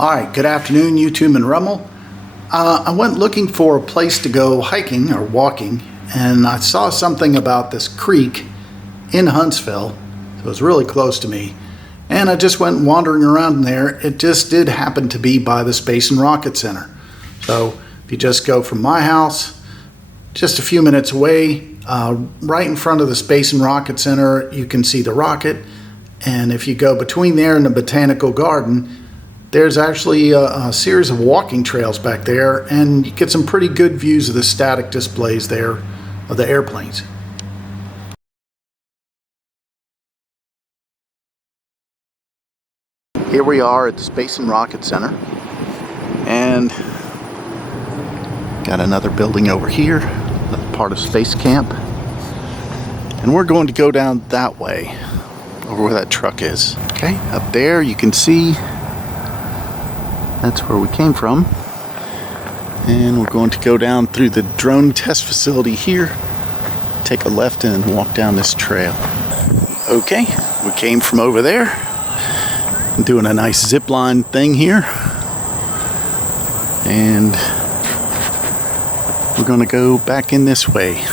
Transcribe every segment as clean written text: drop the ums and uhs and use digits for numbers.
Alright, good afternoon, YouTube and Rummel. I went looking for a place to go hiking or walking, and I saw something about this creek in Huntsville. So it was really close to me, and I just went wandering around there. It just did happen to be by the Space and Rocket Center. So if you just go from my house, just a few minutes away, right in front of the Space and Rocket Center, you can see the rocket. And if you go between there and the Botanical Garden, there's actually a series of walking trails back there, and you get some pretty good views of the static displays there of the airplanes. Here we are at the Space and Rocket Center, and got another building over here, another part of Space Camp, and we're going to go down that way, over where that truck is. Okay, up there you can see that's where we came from, and we're going to go down through the drone test facility here, take a left and walk down this trail. Okay, we came from over there. I'm doing a nice zip line thing here, and we're going to go back in this way.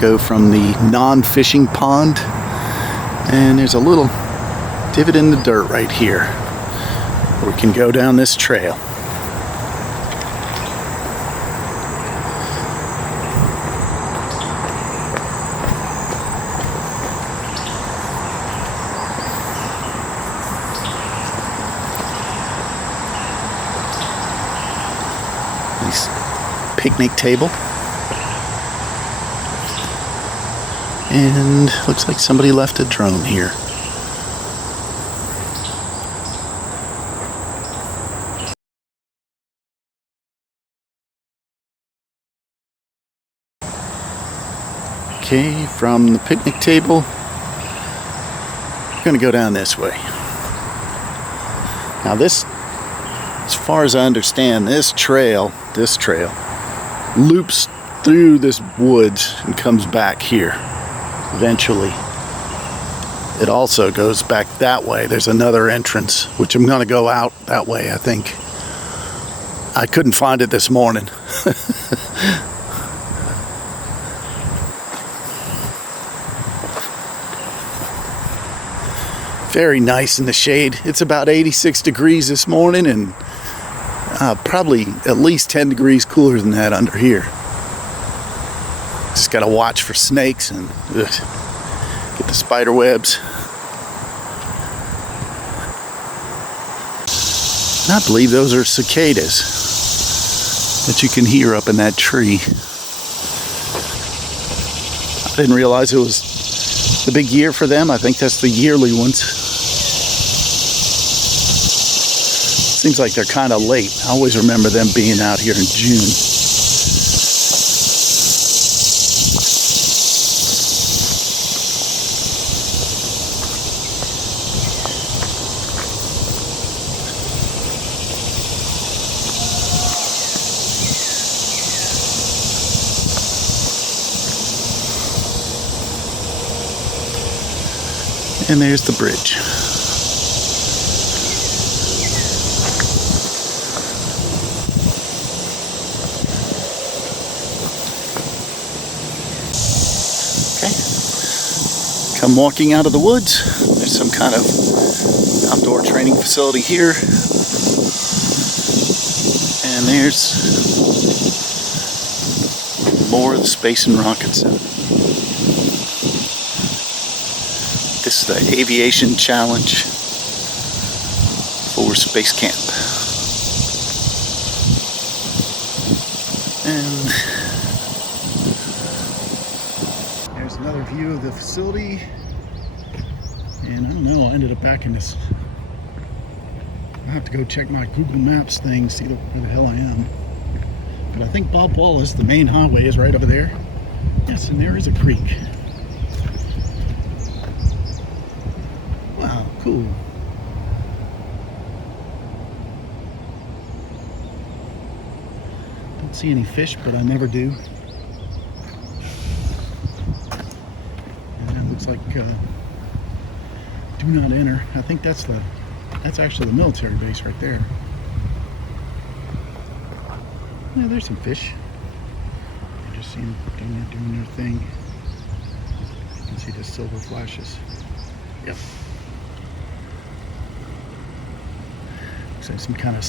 Go from the non-fishing pond, and there's a little divot in the dirt right here where we can go down this trail. Nice picnic table. And looks like somebody left a drone here. Okay, from the picnic table, we're going to go down this way. Now this, as far as I understand, this trail loops through this woods and comes back here. Eventually, it also goes back that way. There's another entrance, which I'm going to go out that way, I think. I couldn't find it this morning. Very nice in the shade. It's about 86 degrees this morning, and probably at least 10 degrees cooler than that under here. Just gotta watch for snakes and get the spider webs. And I believe those are cicadas that you can hear up in that tree. I didn't realize it was the big year for them. I think that's the yearly ones. Seems like they're kind of late. I always remember them being out here in June. And there's the bridge. Okay. Come walking out of the woods. There's some kind of outdoor training facility here. And there's more of the Space and Rocket Center. This is the Aviation Challenge for Space Camp. And Another view of the facility. And I don't know, I ended up back in this. I have to go check my Google Maps thing, see where the hell I am. But I think Bob Wallace, the main highway, is right over there. Yes, and there is a creek. Wow, cool. Don't see any fish, but I never do. And it looks like do not enter. I think that's actually the military base right there. Yeah, there's some fish. I just see them doing their thing. You can see the silver flashes. Yep. Looks like some kind of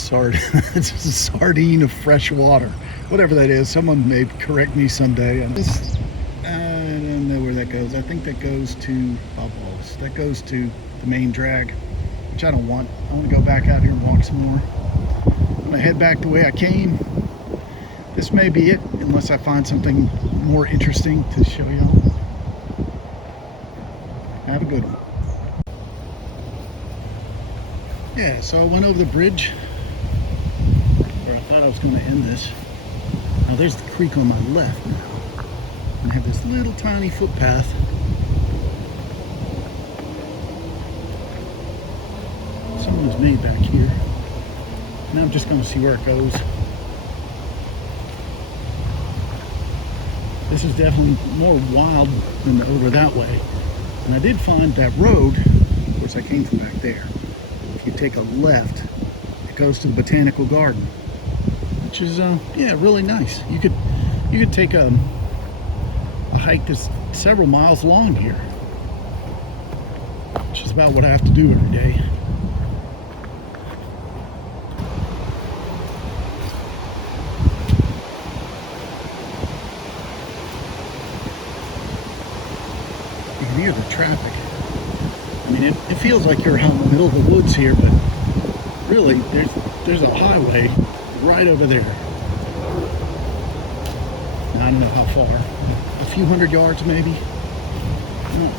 it's a sardine of fresh water. Whatever that is, someone may correct me someday. I don't know where that goes. I think that goes to Bob Wallace. That goes to the main drag, which I don't want. I want to go back out here and walk some more. I'm gonna head back the way I came. This may be it, unless I find something more interesting to show y'all. Have a good one. Yeah, so I went over the bridge, or I thought I was going to end this. Now there's the creek on my left now. And I have this little tiny footpath. Someone's made back here. Now I'm just going to see where it goes. This is definitely more wild than over that way. And I did find that road, of course I came from back there. If you take a left, it goes to the botanical garden, which is yeah, really nice. You could take a hike that's several miles long here, which is about what I have to do every day. You can hear the traffic. I mean, it feels like you're out in the middle of the woods here, but really, there's a highway right over there. I don't know how far. A few hundred yards, maybe. No.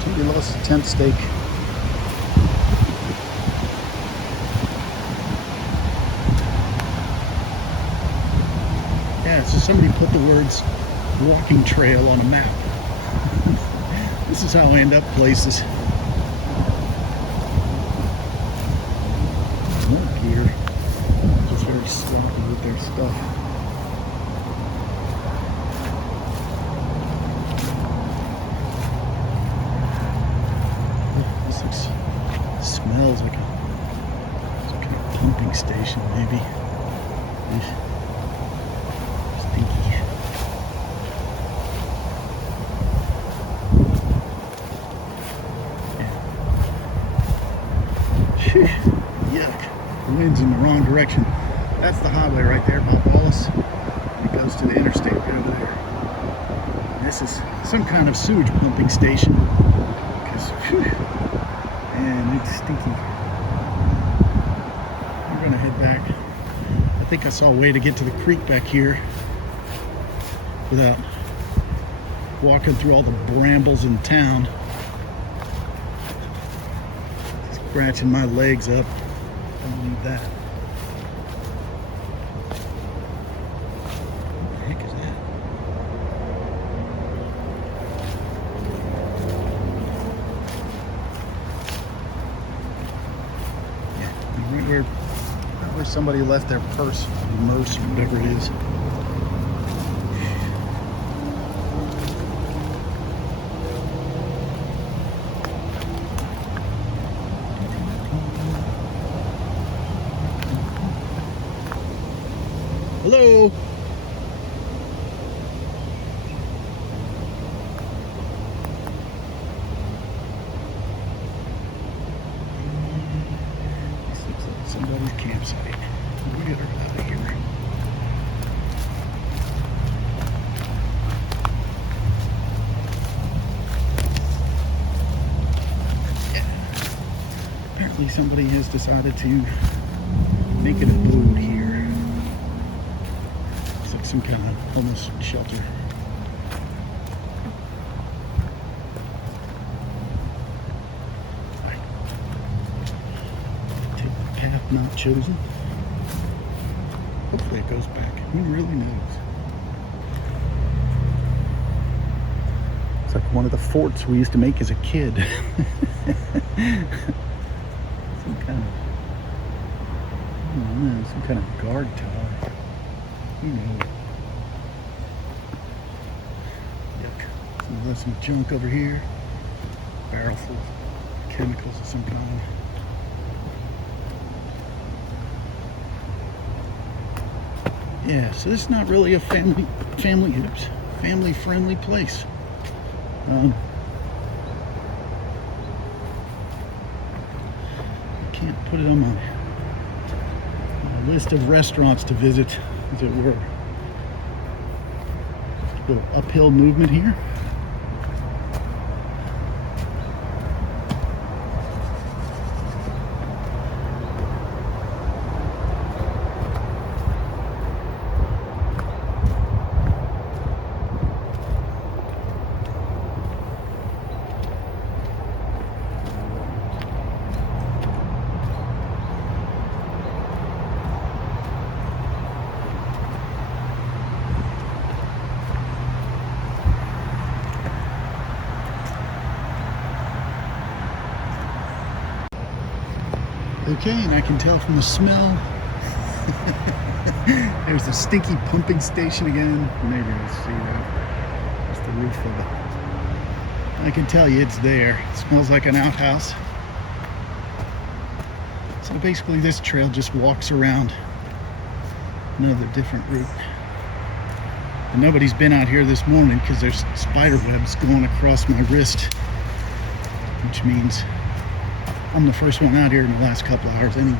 Somebody lost a tent stake. Yeah, so somebody put the words walking trail on a map. This is how I end up places. Look here. Just very sloppy with their stuff. Smells like some kind of pumping station, maybe. Stinky. Yeah. Yuck. The wind's in the wrong direction. That's the highway right there, Bob Wallace. It goes to the interstate right over there. This is some kind of sewage pumping station. And it's stinky. We're gonna head back. I think I saw a way to get to the creek back here without walking through all the brambles in town. Scratching my legs up. Don't need that. What the heck is that? Where somebody left their purse, merce, or whatever it is. Hello. This looks like somebody's campsite. We'll get her out of here. somebody has decided to make an abode here. It's like some kind of homeless shelter. Take the path not chosen. Hopefully it goes back. Who really knows? It's like one of the forts we used to make as a kid. Some kind of, I don't know, some kind of guard tower. Who knows? Yuck. There's some junk over here. Barrel full of chemicals of some kind. Yeah, so this is not really a family-friendly place. Can't put it on my list of restaurants to visit, as it were. A little uphill movement here. Okay, and I can tell from the smell. There's a stinky pumping station again. Maybe I'll see that. That's the roof of it. I can tell you it's there. It smells like an outhouse. So basically this trail just walks around another different route. And nobody's been out here this morning because there's spider webs going across my wrist, which means I'm the first one out here in the last couple of hours anyway.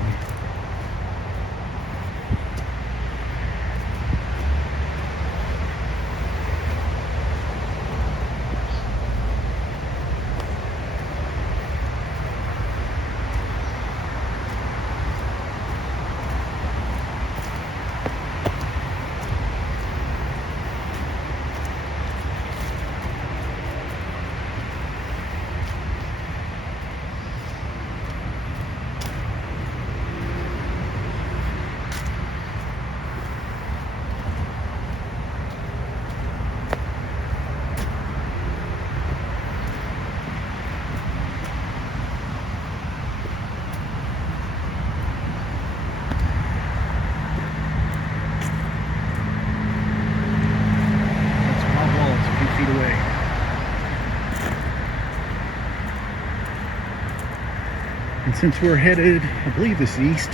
And since we're headed, I believe this is east,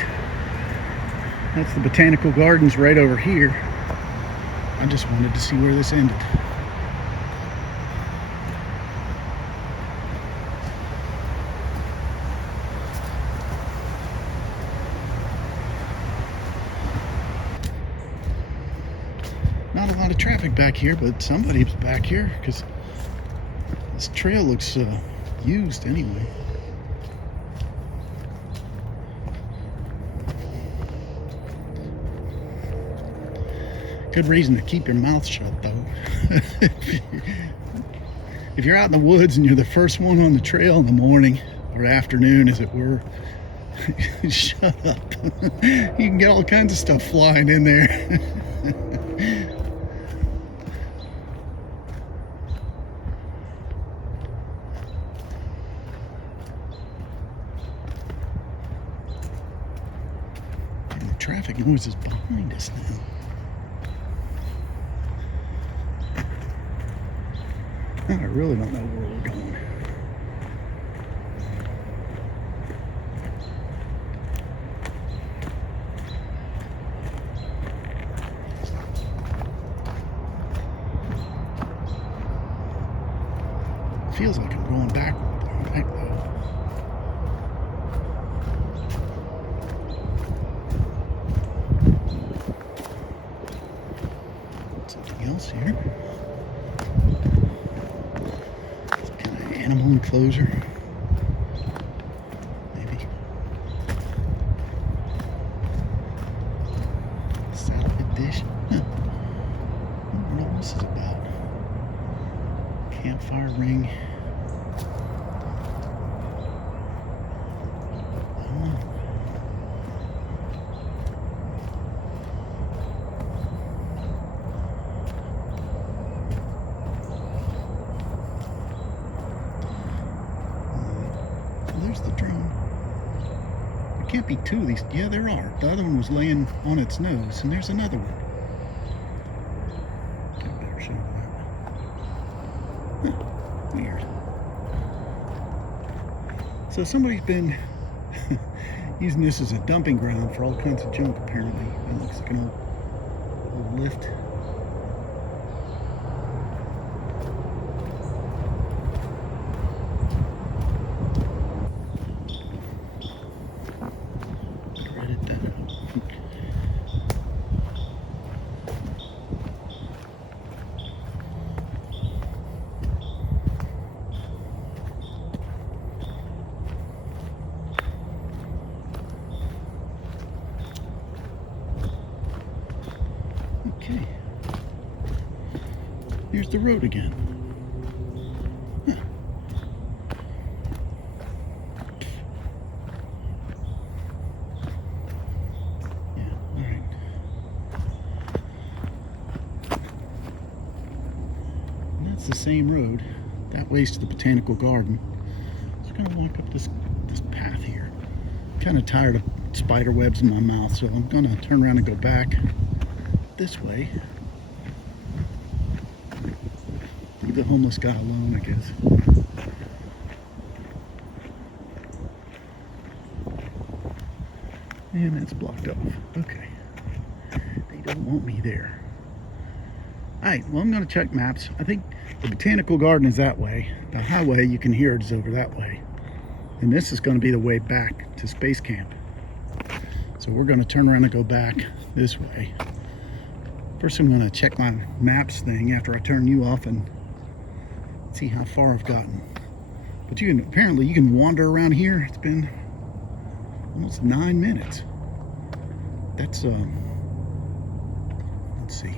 that's the Botanical Gardens right over here. I just wanted to see where this ended. Not a lot of traffic back here, but somebody's back here because this trail looks used anyway. Good reason to keep your mouth shut, though. If you're out in the woods and you're the first one on the trail in the morning or afternoon, as it were, shut up. You can get all kinds of stuff flying in there. And the traffic noise is behind us now. I really don't know where we're going. Feels like I'm going back though. Something else here. Animal enclosure, maybe. Huh. I don't know what this is about. Campfire ring. I don't know. There's the drone. There can't be two of these. Yeah, there are. The other one was laying on its nose, and there's another one. Get a better shot of that. Huh. Weird. So somebody's been using this as a dumping ground for all kinds of junk, apparently. It looks like an old lift. Okay, here's the road again. Huh. Yeah, all right. And that's the same road. That way's to the botanical garden. Just gonna walk up this path here. I'm kind of tired of spider webs in my mouth, so I'm gonna turn around and go back this way. Leave the homeless guy alone, I guess. And that's blocked off. Okay. They don't want me there. Alright, well, I'm going to check maps. I think the botanical garden is that way. The highway, you can hear it, is over that way. And this is going to be the way back to Space Camp. So we're going to turn around and go back this way. First, I'm going to check my maps thing after I turn you off and see how far I've gotten. But apparently you can wander around here. It's been almost 9 minutes. That's let's see.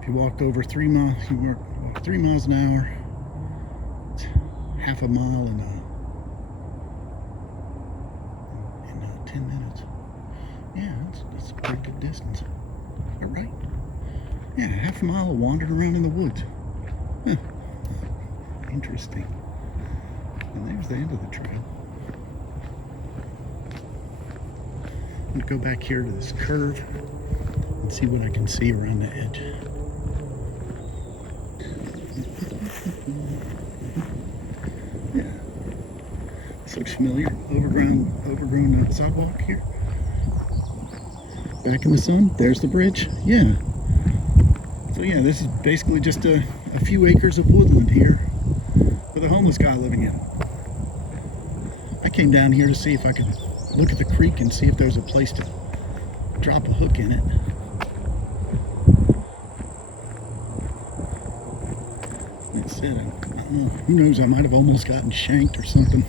If you walk over 3 miles, you walk 3 miles an hour. It's half a mile in 10 minutes. Yeah, that's a pretty good distance. You're right. Yeah, half a mile of wandering around in the woods. Huh. Interesting. And there's the end of the trail. I'm gonna go back here to this curve and see what I can see around the edge. Yeah. This looks familiar. Overgrown sidewalk here. Back in the sun, there's the bridge. Yeah. So yeah, this is basically just a few acres of woodland here with a homeless guy living in. I came down here to see if I could look at the creek and see if there was a place to drop a hook in it. That's it. I don't know. Who knows? I might have almost gotten shanked or something.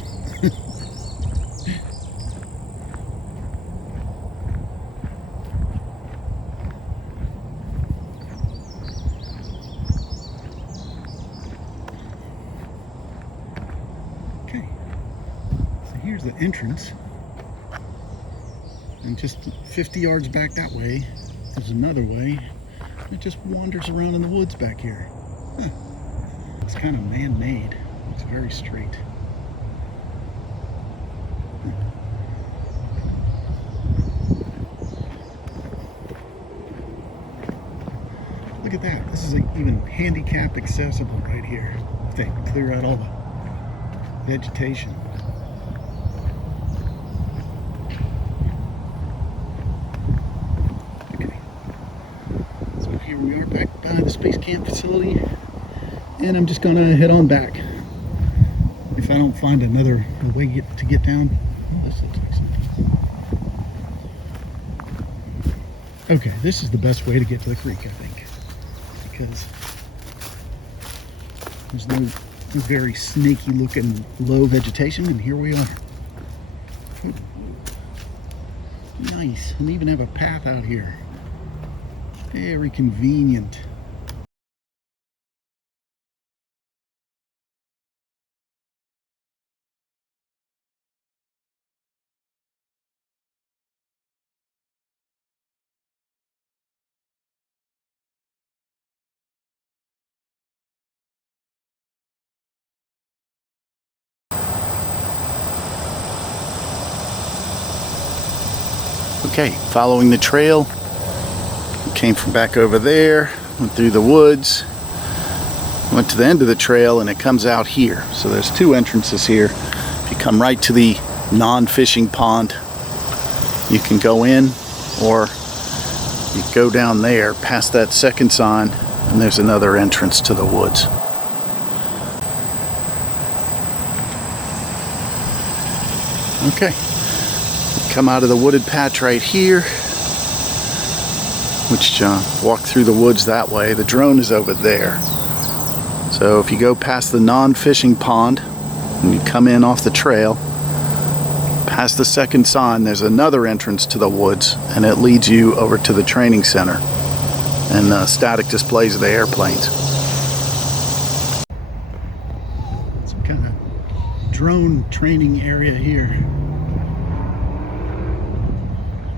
Okay, so here's the entrance, and just 50 yards back that way is another way. It just wanders around in the woods back here. Huh. It's kind of man-made. It's very straight. Look at that. This is even handicap accessible right here. If they clear out all the vegetation. Okay. So here we are back by the Space Camp facility. And I'm just gonna head on back. If I don't find another way to get down. Oh, this looks like something. Okay, this is the best way to get to the creek, I think. Because there's no very snaky looking low vegetation, and here we are. Ooh. Nice, and even have a path out here. Very convenient. Okay, following the trail, we came from back over there, went through the woods, went to the end of the trail, and it comes out here. So there's two entrances here. If you come right to the non-fishing pond, you can go in, or you go down there past that second sign, and there's another entrance to the woods. Okay. Come out of the wooded patch right here, which walk through the woods that way. The drone is over there. So if you go past the non-fishing pond and you come in off the trail, past the second sign, there's another entrance to the woods, and it leads you over to the training center and static displays of the airplanes. Some kind of drone training area here.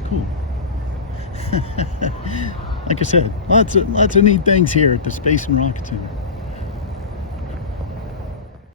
Cool. Like I said, lots of neat things here at the Space and Rocket Center.